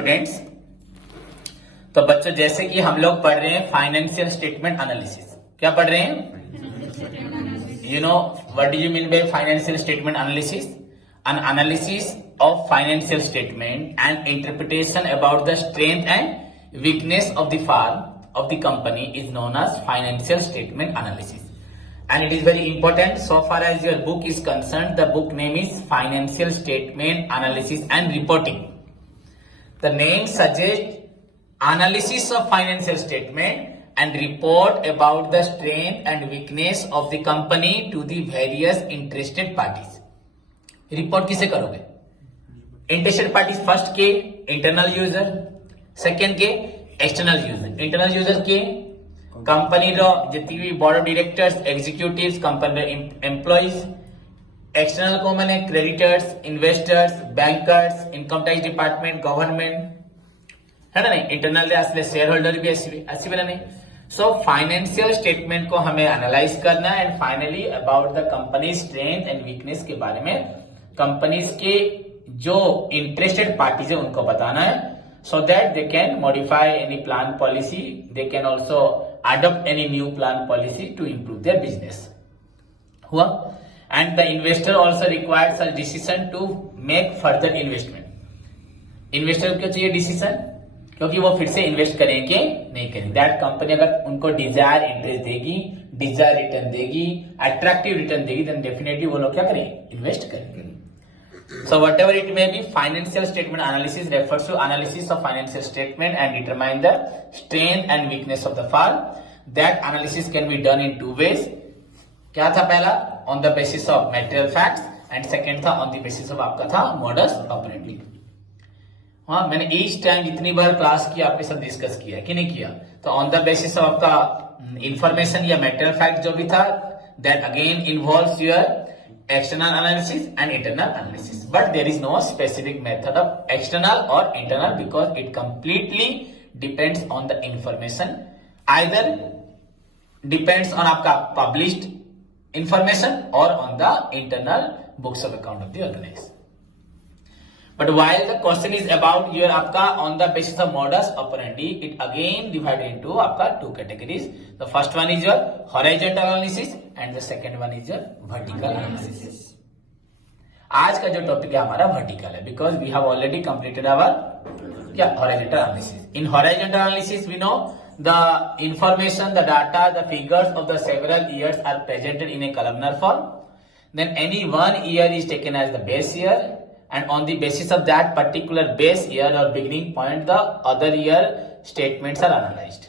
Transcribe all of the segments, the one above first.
Students, तो बच्चों जैसे कि हम लोग पढ़ रहे हैं फाइनेंशियल स्टेटमेंट एनालिसिस। क्या पढ़ रहे हैं? You know what do you mean by financial statement analysis? N analysis of financial statement and interpretation about the strength and weakness of the firm of the company is known as financial statement analysis, and it is very important. So far as your book is concerned, the book name is Financial Statement Analysis and Reporting. The name suggests analysis of financial statement and report about the strength and weakness of the company to the various interested parties. Report किसे करोगे? Interested parties first के internal user, second के external user. Internal user के company जितनी भी board of directors, executives, company employees. External को मैंने creditors, investors, bankers, income tax department, government है ना। नहीं इंटरनल असले शेयर होल्डर भी ऐसी बना नहीं। सो फाइनेंशियल स्टेटमेंट को हमें एनालाइज करना है and finally about the company strength and weakness के बारे में कंपनीज के जो इंटरेस्टेड पार्टीज है उनको बताना है, so that they can modify any plan policy, they can also adopt any new plan policy to improve their business. हुआ? And the investor also requires a decision to make further investment. Investor को चाहिए decision, क्योंकि वो फिर से invest करेंगे नहीं करेंगे। दैट कंपनी अगर उनको डिजायर इंटरेस्ट देगी, डिजायर रिटर्न देगी, अट्रैक्टिव रिटर्न देगी, देन डेफिनेटली वो लोग क्या करेंगे? इन्वेस्ट करेंगे। So whatever it may be, financial statement analysis refers to analysis of financial statement and determine the strength and weakness of the firm. That analysis can be done in two ways. क्या था पहला? On the basis of material facts and second था on the basis of आपका था modus operandi. हाँ, मैंने each time जितनी बार class की आपके साथ डिस्कस किया कि नहीं किया? तो on the basis of आपका information या material fact जो भी था, that again involves your external analysis and internal analysis, but there is no specific method of external or internal because it completely depends on the information. Either depends on आपका published information or on the internal books of account of the organization. But while the question is about your आपका on the basis of modus operandi, it again divided into आपका two categories. The first one is your horizontal analysis and the second one is your vertical analysis. आज का जो topic है हमारा vertical है, because we have already completed our horizontal analysis. In horizontal analysis, we know the information, the data, the figures of the several years are presented in a columnar form. Then any one year is taken as the base year, and on the basis of that particular base year or beginning point, the other year statements are analyzed.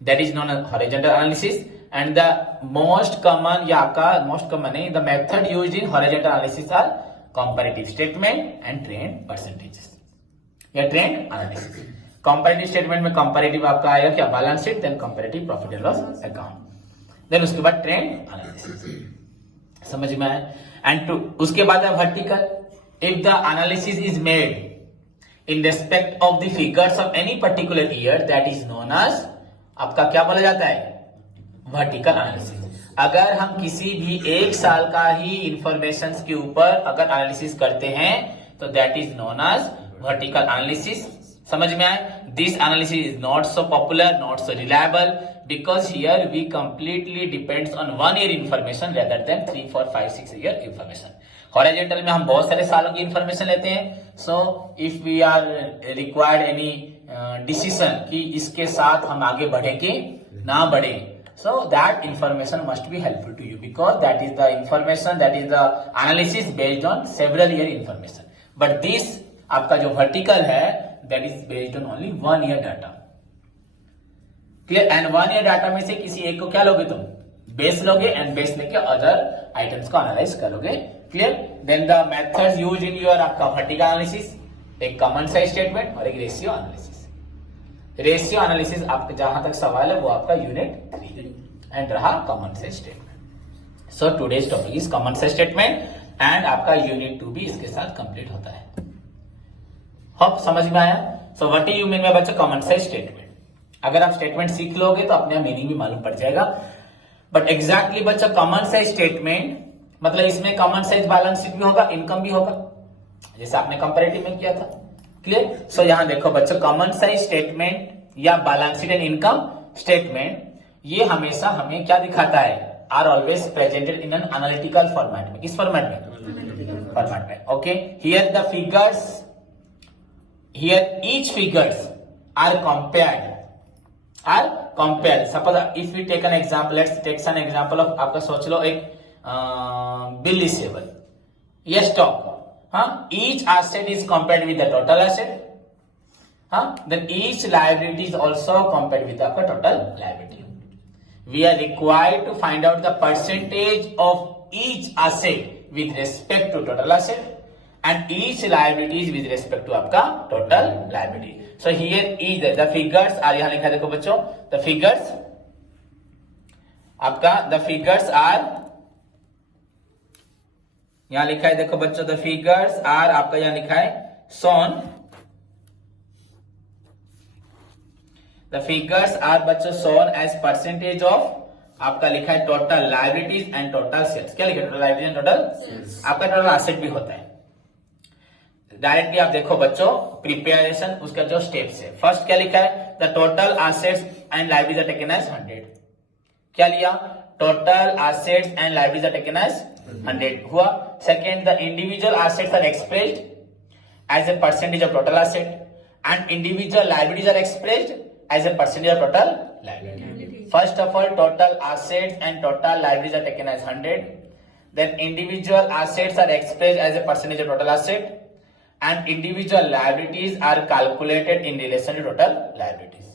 That is known as horizontal analysis. And the most common the method used in horizontal analysis are comparative statement and trend percentages या trend analysis. Comparative statement में comparative आपका आएगा क्या? balance sheet, then comparative profit and loss account, then उसके बाद trend analysis। समझ में आया? And उसके बाद है vertical. If the analysis is made in respect of the figures of any particular year, that is known as आपका क्या बोला जाता है? Vertical analysis. अगर हम किसी भी एक साल का ही इंफॉर्मेशन के ऊपर अगर एनालिसिस करते हैं तो that is known as vertical analysis. समझ में आए? This analysis is not so popular, not so reliable, because here we completely depends on 1 year information rather than 3, 4, 5, 6 year information. Horizontal में हम बहुत सारे सालों की इंफॉर्मेशन लेते हैं। So if we are required any decision कि इसके साथ हम आगे बढ़े कि ना बढ़े, so that information must be helpful to you because that is the information, that is the analysis based on several year information. But this आपका जो vertical है that is based on only 1 year data. Clear? And 1 year data में से किसी एक को क्या लोगे तुम? बेस लोगे and बेस लेके अदर आइटम्स को एनालाइज करोगे। Clear? Then the methods used in your आपका वर्टिकल एनालिसिस, एक कॉमन साइज स्टेटमेंट और एक रेशियो एनालिसिस। रेशियो एनालिसिस आपका जहां तक सवाल है वो आपका यूनिट 3 एंड रहा common size statement. So today's topic is common size statement and आपका यूनिट 2 भी इसके साथ कंप्लीट होता है। होप समझ में आया? So what do you mean by बच्चों कॉमन साइज स्टेटमेंट? अगर आप स्टेटमेंट सीख लोगे तो अपने मीनिंग भी मालूम पड़ जाएगा। बट एग्जैक्टली बच्चों कॉमन साइज स्टेटमेंट मतलब इसमें कॉमन साइज बैलेंस शीट भी होगा, इनकम भी होगा, जैसे आपने कंपैरेटिव में किया था। क्लियर। सो यहाँ देखो बच्चों, कॉमन साइज स्टेटमेंट या balance sheet and income statement ये हमेशा हमें क्या दिखाता है, are always presented in an analytical format में। किस फॉर्मेट में? फॉर्मेट में। Okay, here the figures, here each figures are compared. Suppose if we take an example, let's take an example of, आपका सोच लो एक बिल रिसीवेबल या stock, हाँ, each asset is compared with the total asset, हाँ, then each liability is also compared with आपका total liability. We are required to find out the percentage of each asset with respect to total asset and each liabilities with respect to आपका total liability. So here is the figures are, यहाँ लिखा है देखो बच्चों, the figures आपका the figures are, यहाँ लिखा है देखो बच्चों, the figures are आपका यहाँ लिखा है shown, the figures are बच्चों shown as percentage of आपका लिखा है total liabilities and total sales। क्या लिखा है? total liabilities and total sales। आपका total asset भी होता है। डायरेक्टली आप देखो बच्चों, प्रिपेरेशन उसका जो स्टेप्स है, फर्स्ट क्या लिखा है, the total assets and liabilities are taken as 100। क्या लिया? Total assets and liabilities are taken as 100 हुआ। Second, the individual assets are expressed as a percentage of total asset and individual liabilities are expressed as a percentage of total liability. First of all, total assets and total liabilities are taken as 100, then individual assets are expressed as a percentage of total asset and individual liabilities are calculated in relation to total liabilities।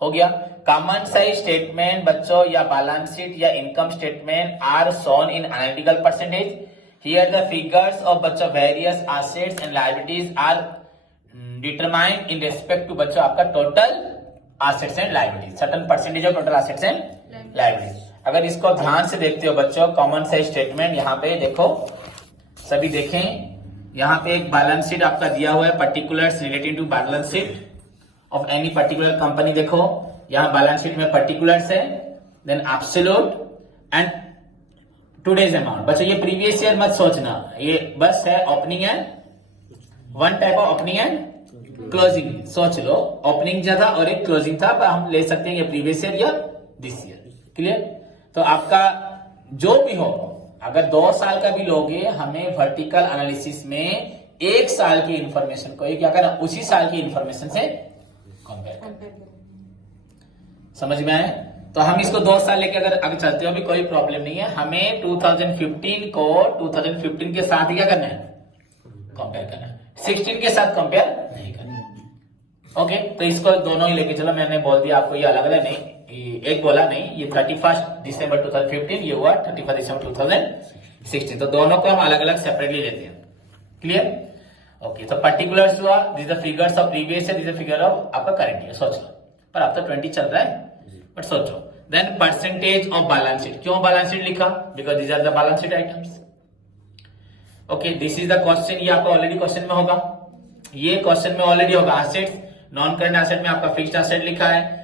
हो गया। Common size statement बच्चों या balance sheet या income statement are shown in analytical percentage. Here the figures of बच्चों various assets and liabilities are determined in respect to बच्चों आपका total assets and liabilities, certain percentage of total assets and liabilities. अगर इसको ध्यान से देखते हो बच्चों, कॉमन साइज स्टेटमेंट यहाँ पे देखो, सभी देखें, यहाँ पे एक बैलेंस शीट आपका दिया हुआ है, particulars relating to balance sheet of any particular company. देखो यहाँ बैलेंस शीट में पर्टिकुलर्स है, then absolute and today's amount. बच्चों ये प्रीवियस ईयर मत सोचना, ये बस है opening and one type of opening and closing. सोच लो, ओपनिंग जो था और एक क्लोजिंग था, पर हम ले सकते हैं ये प्रीवियस ईयर या दिस ईयर। क्लियर। तो आपका जो भी हो, अगर 2 साल का भी लोगे, हमें वर्टिकल एनालिसिस में 1 साल की इंफॉर्मेशन को क्या करना, उसी साल की इंफॉर्मेशन से कंपेयर करना। समझ में आए? तो हम इसको 2 साल लेके अगर चलते हो भी कोई प्रॉब्लम नहीं है। हमें 2015 को 2015 के साथ ही क्या करना है, कंपेयर करना है, 16 के साथ कंपेयर नहीं करना। ओके, तो इसको दोनों ही लेके चलो। मैंने बोल दिया आपको, ये अलग अलग नहीं, एक बोला नहीं, ये 31 दिसंबर 2015, ये हुआ 31 दिसंबर 2016। तो दोनों को हम अलग अलग सेपरेटली लेते हैं। क्लियर। ओके, तो पर्टिकुलर्स हुआ, this the figures of previous year, this the figure of आपका करंट ईयर। सोच लो, पर अब तो 20 चल रहा है, बट सोचो। Then percentage of balance sheet. क्यों बैलेंस शीट लिखा? Because this are the balance sheet items. Okay, this is the question, ये आपका ऑलरेडी क्वेश्चन में होगा, ये क्वेश्चन में ऑलरेडी होगा। एसेट्स, नॉन करंट एसेट में आपका फिक्स्ड एसेट लिखा है,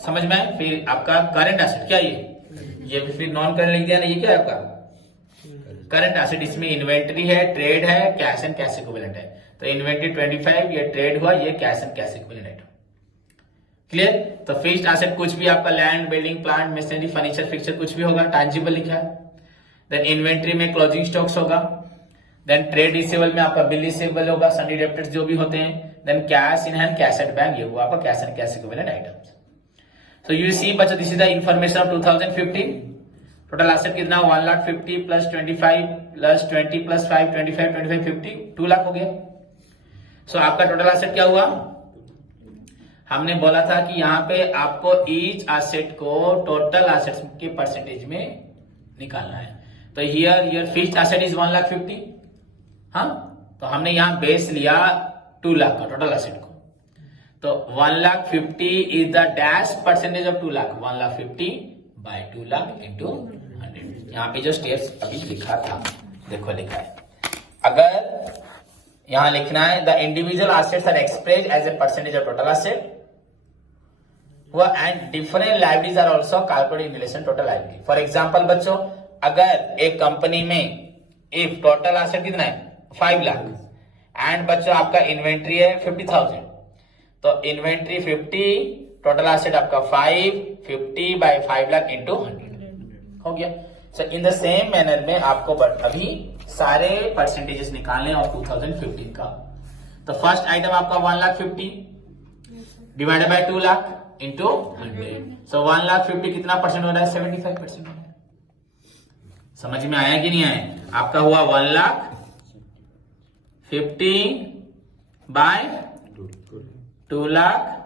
समझ में। फिर आपका करंट एसेट क्या, ये भी फिर नॉन करंट लिख दिया ना, ये क्या है आपका करंट एसेट। इसमें इन्वेंट्री है, ट्रेड है, कैश एंड कैश इक्विवेलेंट है। तो इन्वेंट्री 25, ये ट्रेड हुआ, ये cash and cash equivalent. Clear. तो फिक्स्ड एसेट कुछ भी आपका land, building, plant, machinery, furniture, fixture कुछ भी होगा, टैंजिबल लिखा है। देन इन्वेंट्री में क्लोजिंग स्टॉक्स होगा। देन ट्रेड रिसीवेबल में आपका बिल रिसीवेबल होगा, सन्डी डेब्टर्स जो भी होते हैं। Then cash in hand, cash at bank, ये हुआ आपका cash and cash equivalent items. So you see बच्चों, this is the information of 2015। Total asset कितना, 1,50,000 प्लस 25 प्लस 20 प्लस 5, 25, 25, 50, 2 लाख हो गया। सो आपका टोटल एसेट क्या हुआ? हमने बोला था कि यहाँ पे आपको ईच एसेट को टोटल एसेट्स के परसेंटेज में निकालना है। तो हियर फिक्स्ड एसेट इज 1,50,000, हाँ, तो हमने यहाँ बेस लिया 2 लाख का टोटल एसेट को। तो 1,50,000 is the dash percentage of 2 lakh, 1,50,000 by 2 lakh into 100। यहाँ पे जो स्टेप्स अभी लिखा था, देखो लिखा है, अगर यहाँ लिखना है the individual assets are expressed as a percentage of total asset हुआ, and different liabilities are also calculated in relation total liability. For example बच्चों, अगर एक कंपनी में इफ टोटल एसेट कितना है 5 लाख एंड बच्चों आपका इन्वेंट्री है 50,000, तो इन्वेंट्री 50, टोटल एसेट आपका 550 बाय 5 लाख इंटू 100 हो गया। सो इन द सेम मैनर में आपको अभी सारे परसेंटेजेस निकालने और 2015 का। तो फर्स्ट आइटम आपका 1,50,000 डिवाइडेड बाय 2 लाख इंटू 100। सो 1,50,000 कितना परसेंट हो रहा है? 75% हो रहा है। समझ में आया कि नहीं आया? आपका हुआ 1,50,000 बाय 2 लाख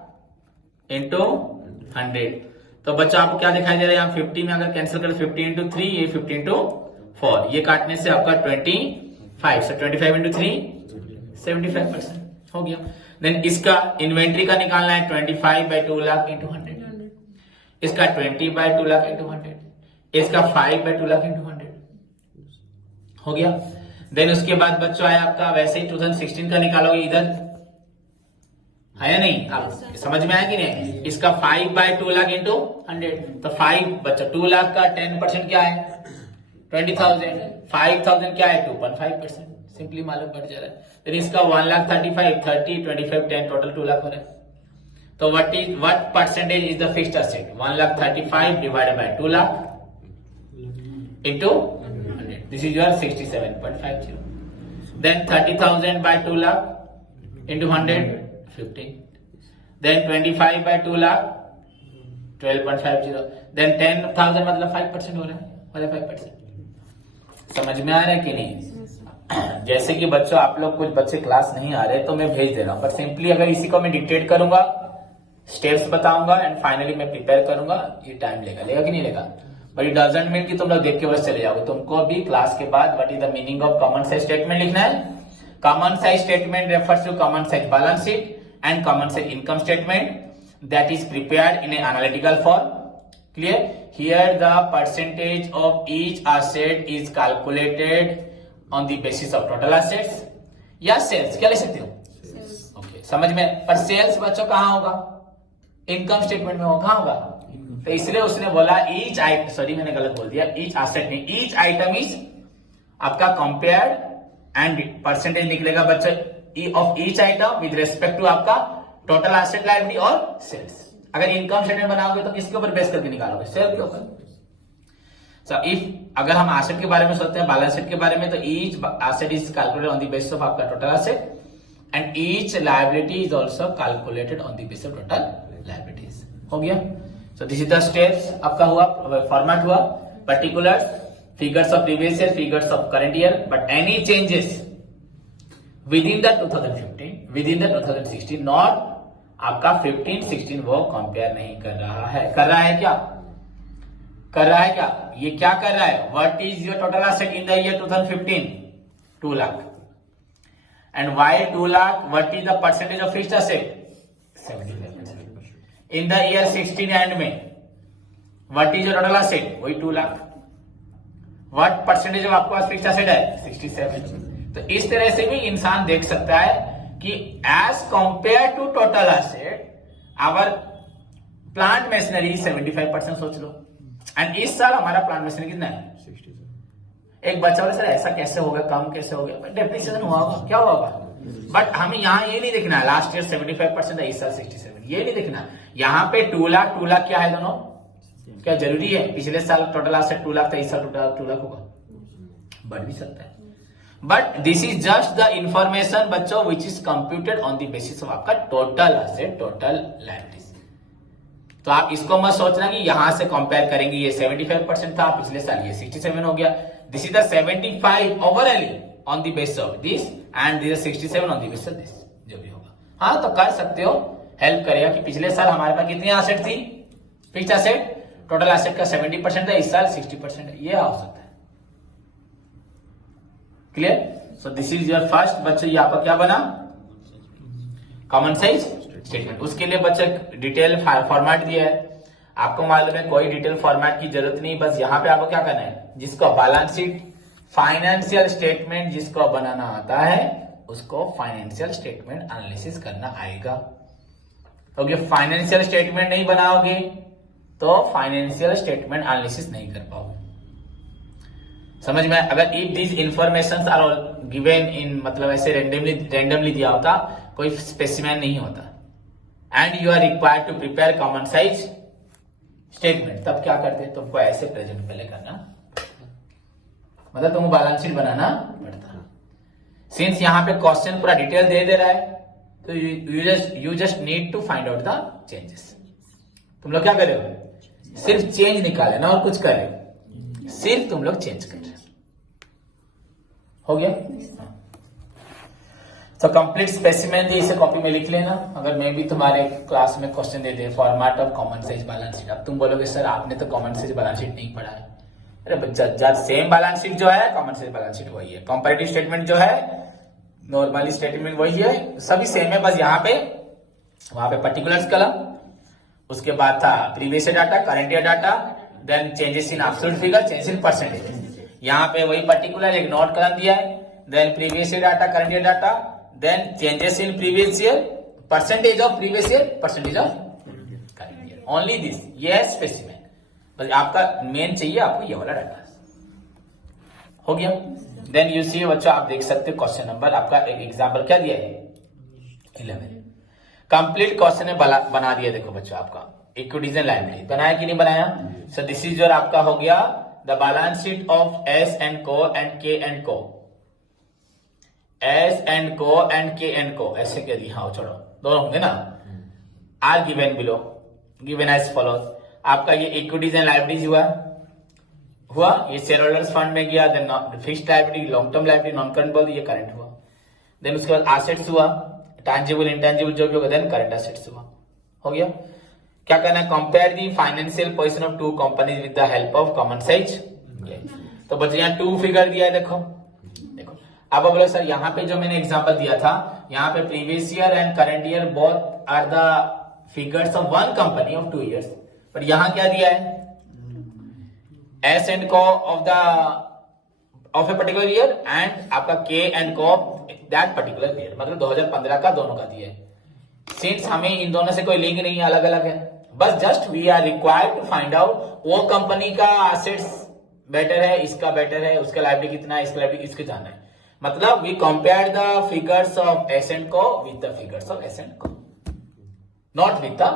इंटू 100। तो बच्चा आपको क्या दिखाई दे रहा है यहाँ? 50 में अगर कैंसिल कर 50 इंटू 3, ये 50 इंटू 4, ये काटने से आपका 25, so 25 इंटू 3 75% हो गया। देन इसका इन्वेंट्री का निकालना है 25 बाय 2 लाख इंटू 100, इसका 20 बाय 2 लाख इंटू 100, इसका 5 बाय 2 लाख इंटू 100 हो गया। देन उसके बाद बच्चों आया आपका वैसे ही 2016 का निकालोगे, इधर है या नहीं? आप समझ में आया कि नहीं? इसका 5 बाय 2 लाख इंटू 100, तो 5 बच्चा 2 लाख का 10% क्या है? 20,000, 5,000 क्या है? 2.5%, सिंपली मालूम पड़ जा रहा है। फिर इसका 1,35,000, 30, 25, 10, टोटल 2 लाख हो रहा है। तो what percentage is the fixed asset? 1,35,000 divided by 2 lakh into 100, this is your 67.50। देन 30,000 by 2 lakh into 100 15, then 25 by 2 lakh 12.50, then 10,000 मतलब 5% हो रहा है, वाले 5%। समझ में आ रहा है कि नहीं? जैसे कि बच्चों आप लोग कुछ बच्चे क्लास नहीं आ रहे तो मैं भेज दे रहा हूं, पर सिंपली अगर इसी को मैं डिक्टेट करूंगा, स्टेप्स बताऊंगा एंड फाइनली मैं प्रिपेयर करूंगा, ये टाइम लेगा कि नहीं लेगा? बट इट डजंट मीन कि तुम लोग देख के बस चले जाओगे। तुमको भी क्लास के बाद what is the meaning of common size statement लिखना है। Common size statement refers to common size balance sheet and common size income statement that is prepared in an analytical form. Clear? Here the percentage of each asset is calculated on the basis of total assets या sales, क्या ले सकते हो? Okay, समझ में? पर sales बच्चों कहां होगा? इनकम स्टेटमेंट में होगा, कहां होगा? तो इसलिए उसने बोला each item, सॉरी मैंने गलत बोल दिया, each asset नहीं, each item is आपका compared and percentage निकलेगा बच्चों of each item with respect to आपका टोटल एसेट लायबिलिटी और सेल्स। अगर इनकम स्टेटमेंट बनाओगे तो किसके ऊपर बेस करके निकालोगे? सेल के ऊपर। सो इफ अगर हम एसेट के बारे में सोचते हैं, बैलेंस शीट के बारे में, तो each asset is calculated on the basis of आपका total asset and each liability is also calculated on the basis of total liabilities. हो गया? So this is the steps आपका हुआ, फॉर्मेट हुआ, particulars, figures of previous year, figures of current year, but any changes within the 2015, within the 2016, not आपका 15-16 वो compare नहीं कर रहा है। कर रहा है क्या? कर रहा है क्या? ये क्या कर रहा है? What is your total asset in the year 2015? 2 lakh. And why 2 lakh? What is the percentage of fixed asset? 75%। In the year 16 and में what is your total asset? वही 2 लाख। व्हाट परसेंटेज ऑफ आपके पास फिक्स्ड एसेट है? 67। तो इस तरह से भी इंसान देख सकता है कि as compare to total asset our plant machinery 75%, सोच लो। एंड इस साल हमारा प्लांट मशीनरी कितना है? 67। एक बच्चा बोले सर ऐसा कैसे हो गया, कम कैसे हो गया? डेप्रिसिएशन हुआ होगा, क्या हुआ होगा? बट हमें यहाँ ये नहीं देखना है लास्ट ईयर 75% है, इस साल 67, ये नहीं देखना। यहाँ पे 2 लाख 2 लाख क्या है दोनों? क्या जरूरी है? पिछले साल टोटल एसेट 2 लाख था, इस साल टोटल 2 लाख होगा, बढ़ भी सकता है। But this is just the information बच्चों which is computed on the basis of आपका टोटल एसेट, टोटल लायबिलिटीज। तो आप इसको मत सोचना कि यहां से कंपेयर करेंगे, ये 75% था पिछले साल, ये 67 हो गया। This is the 75 overall on the basis of this and this 67 on the basis of this, जो भी होगा। हाँ, तो कर सकते हो, हेल्प करेगा कि पिछले साल हमारे पास कितनी एसेट थी? फिक्स्ड एसेट, टोटल एसेट का 70% है, इस साल 60% है, ये हो सकता है। Clear? So this is your first बच्चे, ये आपका क्या बना? Common size statement. उसके लिए बच्चे डिटेल फॉर्मेट दिया है, आपको मालूम है कोई डिटेल फॉर्मेट की जरूरत नहीं, बस यहाँ पे आपको क्या करना है, जिसको बैलेंस शीट, फाइनेंशियल स्टेटमेंट जिसको बनाना आता है उसको फाइनेंशियल स्टेटमेंट एनालिसिस करना आएगा। ओके, फाइनेंशियल स्टेटमेंट नहीं बनाओगे तो फाइनेंशियल स्टेटमेंट एनालिसिस नहीं कर पाओगे। समझ में? अगर if this information are given in, मतलब ऐसे रेंडमली दिया होता, कोई स्पेसिमेन नहीं होता, and you are required to prepare common size statement, तब क्या करते? तुमको ऐसे प्रेजेंट पहले करना, मतलब तुमको बैलेंस शीट बनाना पड़ता। सिंस यहाँ पे क्वेश्चन पूरा डिटेल दे रहा है, तो you just need to find out the changes. तुम लोग क्या कर रहे हो? सिर्फ चेंज निकाले ना, और कुछ कर रहे हो, सिर्फ तुम लोग चेंज कर रहे हो गया। तो कंप्लीट स्पेसिमेन थी, इसे कॉपी में लिख लेना। अगर मैं भी तुम्हारे क्लास में question they they format of common size balance sheet, अब तुम बोलोगे सर आपने तो कॉमन साइज बैलेंस शीट नहीं पढ़ा है। अरे बच्चा, सेम बैलेंस शीट जो है कॉमन साइज बैलेंस शीट वही है, कंपैरेटिव स्टेटमेंट जो है नॉर्मली स्टेटमेंट वही है, सभी सेम है, बस यहाँ पे वहां पे पर्टिकुलर्स कलम, उसके बाद था previous year data, current year data, then changes in absolute figure, changes in percentage. यहाँ पे वही पर्टिकुलर एक नोट कलम दिया है, then previous year data, current year data, then changes in previous year, percentage of previous year, percentage of current year, only this. ये है specimen, बस आपका मेन चाहिए आपको ये वाला डाटा। हो गया। देन यू सी बच्चों, आप देख सकते हो क्वेश्चन नंबर आपका, एक एग्जाम्पल क्या दिया है 11, कंप्लीट क्वेश्चन है बना दिया। देखो बच्चों, आपका इक्विटीज एंड लायबिलिटी बनाया कि नहीं बनाया? सो दिस इज योर आपका हो गया the balance sheet of S and Co and K and Co, S and Co and K and Co, ऐसे कह दी, हाँ छोड़ो दोनों होंगे ना। Are given below, given as follows. आपका ये इक्विटीज एंड लायबिलिटीज हुआ, ये शेयर होल्डर्स फंड में गया, then fixed liability, long term liability, non current बोल, ये करंट हुआ। देन उसके बाद एसेट्स हुआ, टैंजिबल इंटैंजिबल जो भी होगा, देन करंट एसेट्स हुआ। हो गया। क्या करना है? Compare the financial position of two companies with the help of common size. तो बच्चे यहाँ टू फिगर दिया है, देखो देखो। अब बोलो सर यहाँ पे जो मैंने एग्जांपल दिया था, यहाँ पे previous year and current year both are the figures of one company of 2 years, but यहाँ क्या दिया है? S and Co of a particular year and आपका K and Co of that particular year, मतलब 2015 का दोनों का दिया है। सिंस हमें इन दोनों से कोई लिंक नहीं है, अलग अलग है, बस just we are required to find out वो कंपनी का एसेट्स बेटर है, इसका बेटर है, उसका लायबिलिटी कितना है, इसका लायबिलिटी इसके जानना है। मतलब we compare the figures of S and Co with the figures of S and Co, not with the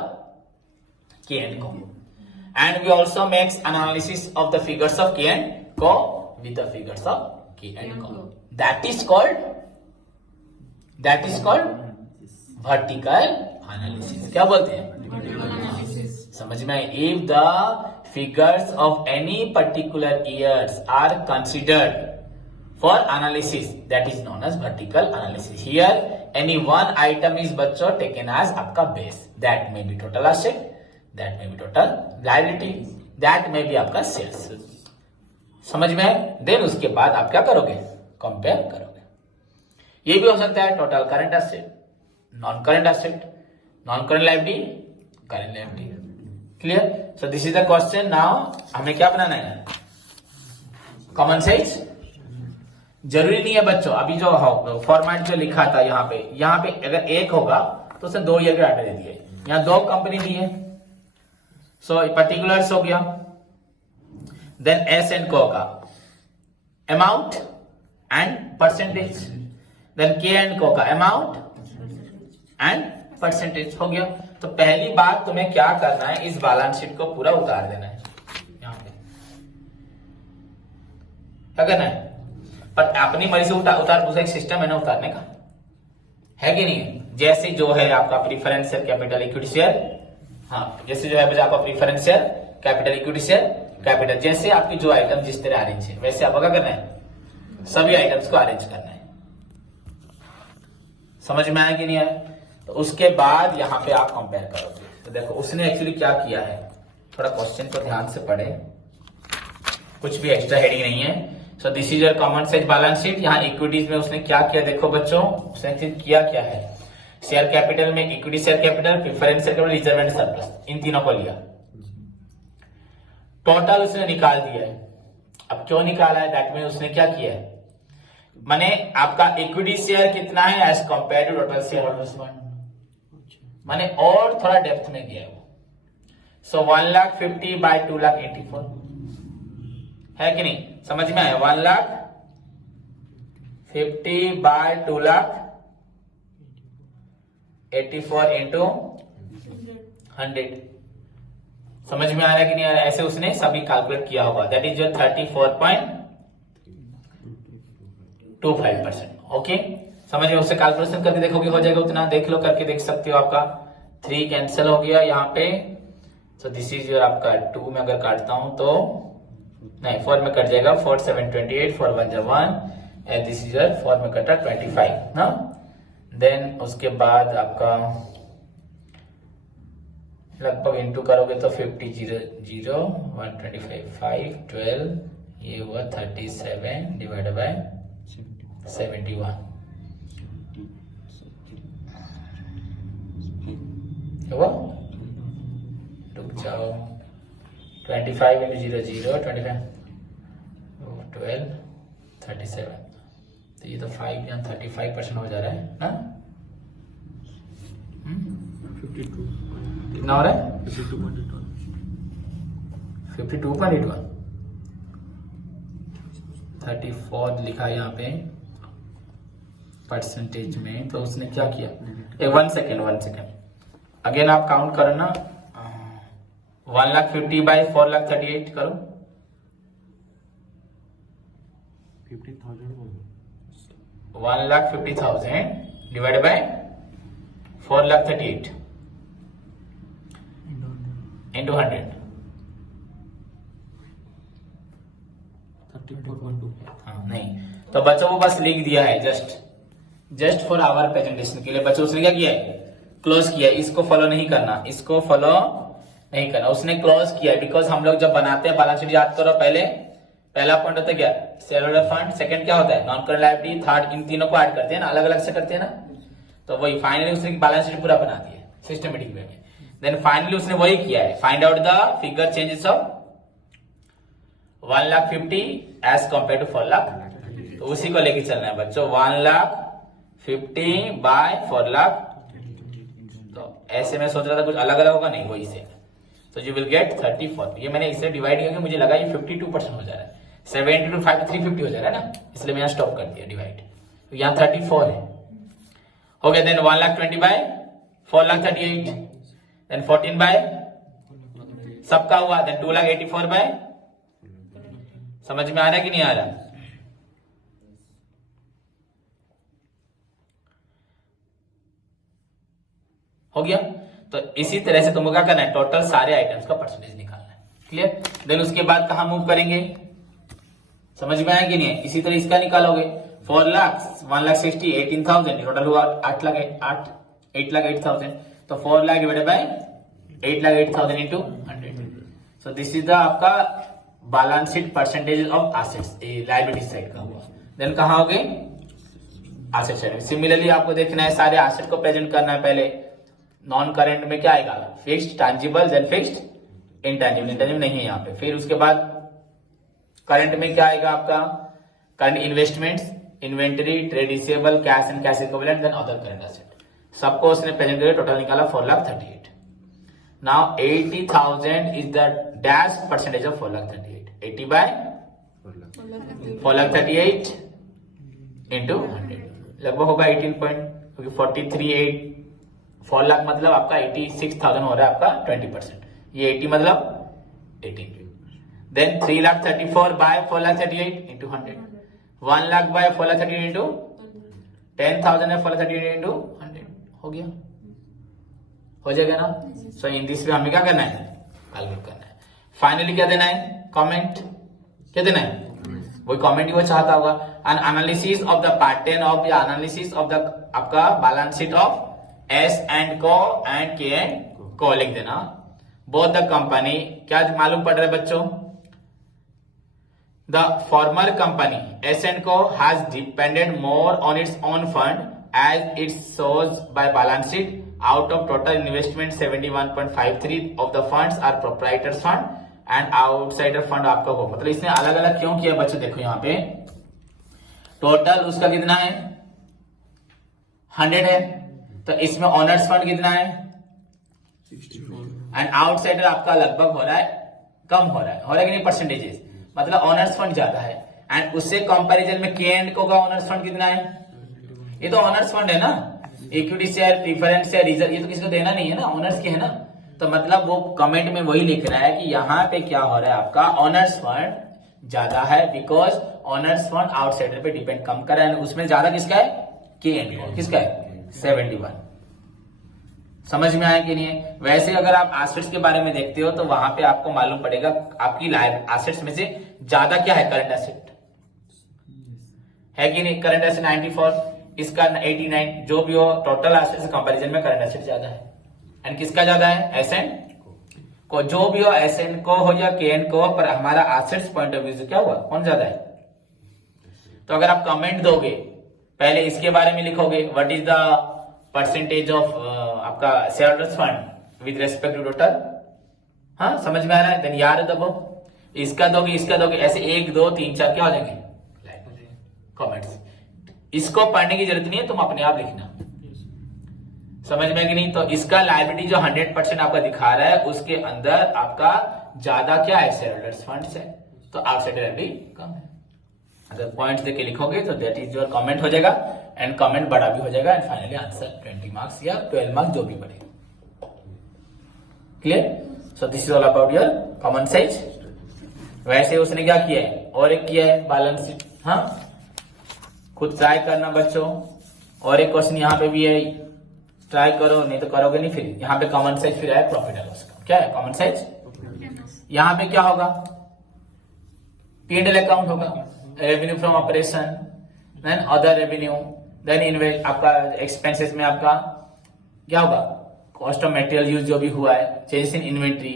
K and Co. And we also makes analysis of the figures of K and Co with the figures of K and Co. That is called vertical analysis. क्या बोलते हैं? समझ में? If the figures of any particular years are considered for analysis, that is known as vertical analysis. Here any one item is बच्चों taken as आपका base. That may be total asset, that may be total liability, that may be आपका sales. समझ में? Then उसके बाद आप क्या करोगे? कंपेयर करोगे। ये भी हो सकता है total current asset, non current asset, non current liability, current liability. Clear? So this is the question. Now हमें क्या बनाना है? Common size. जरूरी नहीं है बच्चों, अभी जो फॉर्मेट जो लिखा था यहाँ पे अगर एक होगा तो उसने 2 ईयर के डाटा दे दिए, यहाँ 2 कंपनी दी है, सो पर्टिकुलर्स हो गया। देन एस एंड को का अमाउंट एंड परसेंटेज, देन के एंड को का अमाउंट एंड परसेंटेज। हो गया। तो पहली बात तुम्हें क्या करना है, इस बैलेंस शीट को पूरा उतार देना है यहां पे। क्या करना है? पर अपनी मर्जी से उतार, दूसरा एक सिस्टम है ना उतारने का, है कि नहीं? जैसे जो है आपका प्रीफरेंशियल कैपिटल इक्विटी शेयर, हाँ जैसे जो है आपका प्रीफरेंशियल कैपिटल इक्विटी शेयर कैपिटल, जैसे आपकी जो आइटम जिस तरह अरेंज है वैसे आपको क्या करना है? सभी आइटम्स को अरेंज करना है। समझ में आया कि नहीं आया? तो उसके बाद यहां पे आप कंपेयर करोगे। तो देखो उसने एक्चुअली क्या किया है, थोड़ा क्वेश्चन को ध्यान से पढ़े, कुछ भी एक्स्ट्रा हेडिंग नहीं है। सो this is your common size balance sheet. यहाँ इक्विटीज में उसने क्या किया देखो बच्चों, उसने किया क्या है? शेयर कैपिटल में equity share capital, preference share capital, reserve and surplus, इन तीनों को लिया, टोटल उसने निकाल दिया है। अब क्यों निकाला है? दैट मीन उसने क्या किया है, माने आपका इक्विटी शेयर कितना है as compare to total share holders fund, माने और थोड़ा डेप्थ में दिया है वो। सो 1,50,000 by 2,84 है कि नहीं? समझ में आया? 1,50,000 बाय 2,84 इंटू 100। समझ में आ रहा है कि नहीं आ रहा है? ऐसे उसने सभी कैलकुलेट किया होगा। That is your 34.25%। ओके, समझ में? उससे कैलकुलेशन करके देखोगे हो जाएगा उतना। देख लो, करके देख सकते हो। आपका 3 कैंसिल हो गया यहाँ पे। सो दिस इज योर आपका 2 में अगर काटता हूं तो नहीं, 4 में कट जाएगा। 4 7 28, 4 1 1 एंड दिस इज योर 4 में कटा 25 ना। देन उसके बाद आपका लगभग इंटू करोगे तो 50 0 0 125 5 12 ये हुआ 37 डिवाइडेड बाय 71 हुआ। रुक जाओ, 25 इंटू 0 0 25 12 37, तो ये तो 5 यहाँ 35% हो जा रहा है ना। 52 कितना हो रहा है? 52.81 52.81 34 लिखा है यहाँ पे परसेंटेज में। तो उसने क्या किया? एक 1 सेकेंड अगेन आप काउंट करो ना। 1,50,000 बाय 4,38 करो। 50,000 1,50,000 डिवाइड बाय 4,38 इंटू 100 34.2। हाँ, नहीं तो बच्चों को बस लिख दिया है जस्ट फॉर आवर प्रेजेंटेशन के लिए। बच्चों उसने क्या किया है? क्लोज किया। इसको फॉलो नहीं करना, इसको फॉलो नहीं करना। उसने क्लोज किया बिकॉज हम लोग जब बनाते हैं बैलेंस शीट, याद करो, पहला पॉइंट होता है क्या? Share holder fund. सेकंड क्या होता है? Non current liability. Third in तीनों को ऐड करते हैं ना, अलग अलग से करते हैं ना। तो वही फाइनली उसने बैलेंस शीट पूरा बना दिया सिस्टमेटिक वे में। देन फाइनली उसने वही किया है, find out the figure changes of 1,50,000 as compare to 4,00,000। तो उसी को लेके चलना है बच्चों। 1,50,000 बाय 4,00,000। तो ऐसे में सोच रहा था कुछ अलग अलग होगा, नहीं वही से। तो यू विल गेट 34। ये मैंने इसे डिवाइड किया, मुझे लगा ये 52% हो जा रहा है। 70 to 5 350 हो जा रहा है ना, इसलिए मैं यहाँ स्टॉप कर दिया डिवाइड। तो यहाँ 34 है, हो गया। देन 1,20,000 बाय 4,38, देन 14 बाय सबका हुआ, देन 2,84 बाय। समझ में आ रहा है कि नहीं आ रहा? हो गया। तो इसी तरह से तुमको क्या करना है? टोटल सारे आइटम्स का परसेंटेज निकालना है। क्लियर? देन उसके बाद कहां मूव करेंगे? समझ में आया कि नहीं? इसी तरह इसका निकालोगे। 4,00,000 1,60,000 18,000 टोटल हुआ 8,08,000। तो 4,00,000 divided by 8,08,000 into 100। So this is the आपका balance sheet percentage of assets, liability side का हुआ। देन कहां हो गए? एसेट साइड में। सिमिलरली आपको देखना है सारे एसेट को प्रेजेंट करना है। पहले नॉन करेंट में क्या आएगा? Fixed, tangible, then fixed, intangible. Intangible नहीं है यहाँ पे। फिर उसके बाद करंट में क्या आएगा आपका? Current investments, inventory, trade receivable, cash and cash equivalent, then other current asset. सबको उसने प्रेजेंट करके टोटल निकाला 4,38,000। Now 80,000 is the dash percentage of 4,38,000। 80 by 4,38,000 into 100 लगभग होगा 18.438। 4,00,000 मतलब आपका 86,000 हो रहा है आपका 20%। ये 80 मतलब 18। Then 3,34,000 by 4,38,000 into 100। 1,00,000 by 4,38,000 into 10,000 है 4,38,000 इंटू 100। हो गया, हो जाएगा ना? सो इन दिस वे हमें क्या करना है? कैलकुलेट करना है। फाइनली क्या देना है? कमेंट। क्या देना है? वही कमेंट ही वो चाहता होगा। An analysis of the pattern of the analysis of the आपका balance sheet of S and Co and K and Co लिख देना। बोथ द कंपनी, क्या मालूम पड़ रहा है बच्चों? The former company S and Co has depended more on its own fund as it shows by balance sheet. Out of total investment 71.53 of the funds are proprietors fund and outsider fund आपका हो। मतलब इसने अलग अलग क्यों किया बच्चों? देखो यहाँ पे टोटल उसका कितना है? 100 है। तो इसमें ऑनर्स फंड कितना है? 64। एंड आउटसाइडर आपका लगभग हो रहा है, कम हो रहा है कि नहीं? परसेंटेजेस मतलब ऑनर्स फंड ज्यादा है, एंड उससे कंपैरिजन में के एंड को का ऑनर्स फंड कितना है? ये तो ऑनर्स फंड है ना, equity share, preference share, reserve, ये तो किसी को देना नहीं है ना, ऑनर्स के है ना। तो मतलब वो कमेंट में वही लिख रहा है कि यहाँ पे क्या हो रहा है, आपका ऑनर्स फंड ज्यादा है, बिकॉज ऑनर्स फंड आउटसाइडर पे डिपेंड कम कर रहा है, उसमें ज्यादा किसका है? के एंड को। किसका है? 71। समझ में आया कि नहीं है? वैसे अगर आप एसेट्स के बारे में देखते हो तो वहां पे आपको मालूम पड़ेगा आपकी लाइफ एसेट्स में से ज्यादा क्या है? करंट एसेट है कि नहीं? करंट एसेट 94, इसका 89, जो भी हो टोटल एसेट्स कंपैरिजन में करंट एसेट ज्यादा है। एंड किसका ज्यादा है? एसएन को। जो भी हो एसएन को हो या केएन को, पर हमारा एसेट्स पॉइंट ऑफ व्यू से क्या हुआ? कौन ज्यादा है? तो अगर आप कमेंट दोगे, पहले इसके बारे में लिखोगे, what is the percentage of आपका share holders fund with respect to total. हाँ, समझ में आ रहा है? देन यार दबो, इसका दोगे, इसका दोगे, ऐसे 1 2 3 4 क्या हो जाएंगे? कमेंट्स। इसको पढ़ने की जरूरत नहीं है, तुम अपने आप लिखना। समझ में कि नहीं? तो इसका लायबिलिटी जो 100% आपका दिखा रहा है, उसके अंदर आपका ज्यादा क्या है? शेयर होल्डर्स फंड्स है, तो आउटसाइडर लायबिलिटी कम है। अगर पॉइंट्स देके लिखोगे तो दैट इज योर कमेंट हो जाएगा, एंड कमेंट बड़ा भी हो जाएगा, एंड फाइनली आंसर 20 मार्क्स या 12 मार्क्स जो भी बढ़ेगा। Clear? So this is all about your common size. वैसे उसने क्या किया है? और एक किया है बैलेंस शीट। हाँ, खुद ट्राई करना बच्चों। और एक क्वेश्चन यहाँ पे भी है, ट्राई करो, नहीं तो करोगे नहीं। फिर यहाँ पे कॉमन साइज फिर है प्रॉफिट एंड लॉस का। क्या है कॉमन साइज? यहाँ पे क्या होगा? P&L अकाउंट होगा, revenue from operation, then other revenue, then invest, आपका एक्सपेंसेस में आपका क्या होगा? कॉस्ट ऑफ मटेरियल यूज जो भी हुआ है, changes in inventory,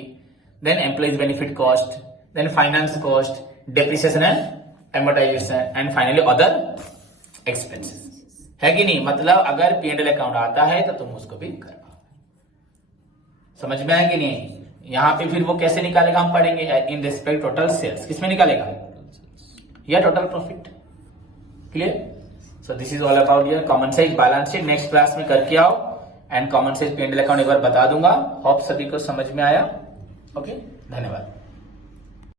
then employees benefit cost, then finance cost, depreciation and amortisation, and finally other expenses. है कि नहीं? मतलब अगर P&L अकाउंट आता है तो तुम उसको भी कर पाओ। समझ में आया कि नहीं? यहाँ पे फिर वो कैसे निकालेगा हम पढ़ेंगे, इन रिस्पेक्ट टोटल सेल्स। किसमें निकालेगा? या total profit. Clear? So this is all about your common size balance sheet. Next class में करके आओ, and common size P&L account एक बार बता दूंगा। होप सभी को समझ में आया। ओके, धन्यवाद।